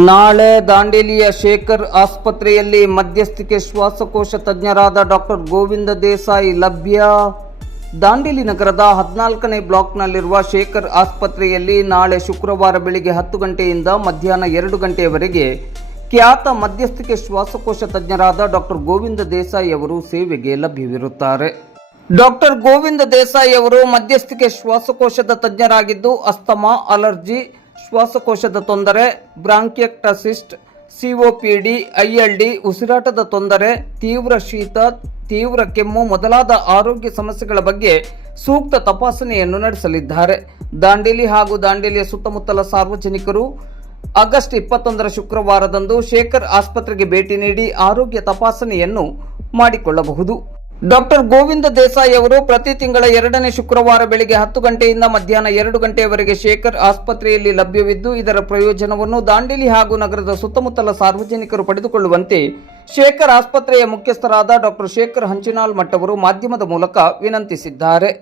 ನಾಳೆ ದಾಂಡೇಲಿಯ ಶೇಖರ್ ಆಸ್ಪತ್ರೆಯಲ್ಲಿ ಮಧ್ಯಸ್ಥಿಕೆ ಶ್ವಾಸಕೋಶ ತಜ್ಞರಾದ ಡಾಕ್ಟರ್ ಗೋವಿಂದ ದೇಸಾಯಿ ಲಭ್ಯ. ದಾಂಡೇಲಿ ನಗರದ 14ನೇ ಬ್ಲಾಕ್ನಲ್ಲಿರುವ ಶೇಖರ್ ಆಸ್ಪತ್ರೆಯಲ್ಲಿ ನಾಳೆ ಶುಕ್ರವಾರ ಬೆಳಿಗ್ಗೆ 10 ಗಂಟೆಯಿಂದ ಮಧ್ಯಾಹ್ನ 2 ಗಂಟೆಯವರೆಗೆ ಖ್ಯಾತ ಮಧ್ಯಸ್ಥಿಕೆ ಶ್ವಾಸಕೋಶ ತಜ್ಞರಾದ ಡಾಕ್ಟರ್ ಗೋವಿಂದ ದೇಸಾಯಿ ಅವರು ಸೇವೆಗೆ ಲಭ್ಯವಿರುತ್ತಾರೆ. ಡಾಕ್ಟರ್ ಗೋವಿಂದ ದೇಸಾಯಿ ಅವರು ಮಧ್ಯಸ್ಥಿಕೆ ಶ್ವಾಸಕೋಶದ ತಜ್ಞರಾಗಿದ್ದು ಅಸ್ತಮಾ, ಅಲರ್ಜಿ, ಶ್ವಾಸಕೋಶದ ತೊಂದರೆ, ಬ್ರಾಂಕಿಯಕ್ಟಸಿಸ್ಟ್, ಸಿಒಪಿಡಿ, ಐಎಲ್ಡಿ, ಉಸಿರಾಟದ ತೊಂದರೆ, ತೀವ್ರ ಶೀತ, ತೀವ್ರ ಕೆಮ್ಮು ಮೊದಲಾದ ಆರೋಗ್ಯ ಸಮಸ್ಯೆಗಳ ಬಗ್ಗೆ ಸೂಕ್ತ ತಪಾಸಣೆಯನ್ನು ನಡೆಸಲಿದ್ದಾರೆ. ದಾಂಡೇಲಿ ಹಾಗೂ ದಾಂಡೇಲಿಯ ಸುತ್ತಮುತ್ತಲ ಸಾರ್ವಜನಿಕರು ಆಗಸ್ಟ್ 21ರ ಶುಕ್ರವಾರದಂದು ಶೇಖರ್ ಆಸ್ಪತ್ರೆಗೆ ಭೇಟಿ ನೀಡಿ ಆರೋಗ್ಯ ತಪಾಸಣೆಯನ್ನು ಮಾಡಿಕೊಳ್ಳಬಹುದು. ಡಾಕ್ಟರ್ ಗೋವಿಂದ ದೇಸಾಯಿ ಅವರು ಪ್ರತಿ ತಿಂಗಳ 2ನೇ ಶುಕ್ರವಾರ ಬೆಳಿಗ್ಗೆ 10 ಗಂಟೆಯಿಂದ ಮಧ್ಯಾಹ್ನ 2 ಗಂಟೆಯವರೆಗೆ ಶೇಖರ್ ಆಸ್ಪತ್ರೆಯಲ್ಲಿ ಲಭ್ಯವಿದ್ದು, ಇದರ ಪ್ರಯೋಜನವನ್ನು ದಾಂಡೇಲಿ ಹಾಗೂ ನಗರದ ಸುತ್ತಮುತ್ತಲ ಸಾರ್ವಜನಿಕರು ಪಡೆದುಕೊಳ್ಳುವಂತೆ ಶೇಖರ್ ಆಸ್ಪತ್ರೆಯ ಮುಖ್ಯಸ್ಥರಾದ ಡಾಕ್ಟರ್ ಶೇಖರ್ ಹಂಚಿನಾಳ್ ಮಠ್ ಅವರು ಮಾಧ್ಯಮದ ಮೂಲಕ ವಿನಂತಿಸಿದ್ದಾರೆ.